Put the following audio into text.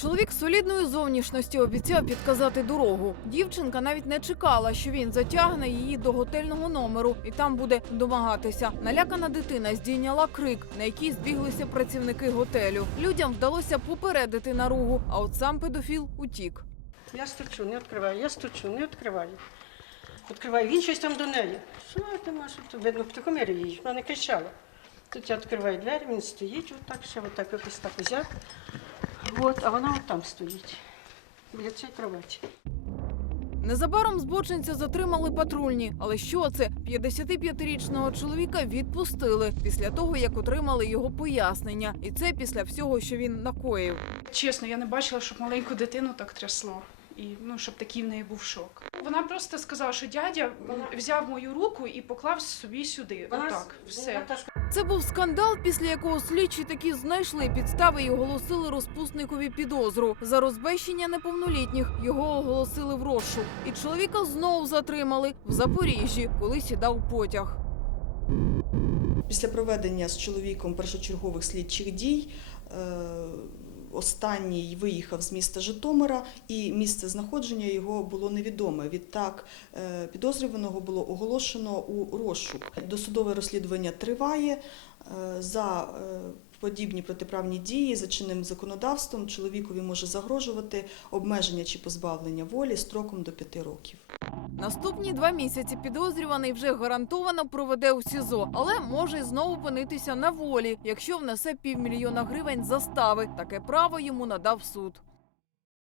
Чоловік солідної зовнішності обіцяв підказати дорогу. Дівчинка навіть не чекала, що він затягне її до готельного номеру і там буде домагатися. Налякана дитина здійняла крик, на який збіглися працівники готелю. Людям вдалося попередити наругу, а от сам педофіл утік. Я стучу, не відкриваю, я стучу, не відкриваю. Відкриваю, він щось там до неї. Що ти маєш? Видно, в тихомірі її, вона не кричала. Тут я відкриваю двері, він стоїть отак, ще отак якось так взяв. От, а вона от там стоїть. Біля цієї кровати. Незабаром збочинця затримали патрульні. Але що це? 55-річного чоловіка відпустили після того, як отримали його пояснення. І це після всього, що він накоїв. Чесно, я не бачила, щоб маленьку дитину так трясло. І ну, щоб такий в неї був шок. Вона просто сказала, що дядя взяв мою руку і поклав собі сюди. Отак, все. Це був скандал, після якого слідчі таки знайшли підстави і оголосили розпусникові підозру за розбещення неповнолітніх. Його оголосили в розшук. І чоловіка знову затримали в Запоріжжі, коли сідав потяг. Після проведення з чоловіком першочергових слідчих дій е, останній виїхав з міста Житомира, і місце знаходження його було невідоме. Відтак е, підозрюваного було оголошено у розшук. Досудове розслідування триває Е, за е, подібні протиправні дії за чинним законодавством. Чоловікові може загрожувати обмеження чи позбавлення волі строком до п'яти років. Наступні два місяці підозрюваний вже гарантовано проведе у СІЗО, але може знову опинитися на волі, якщо внесе півмільйона гривень застави. Таке право йому надав суд.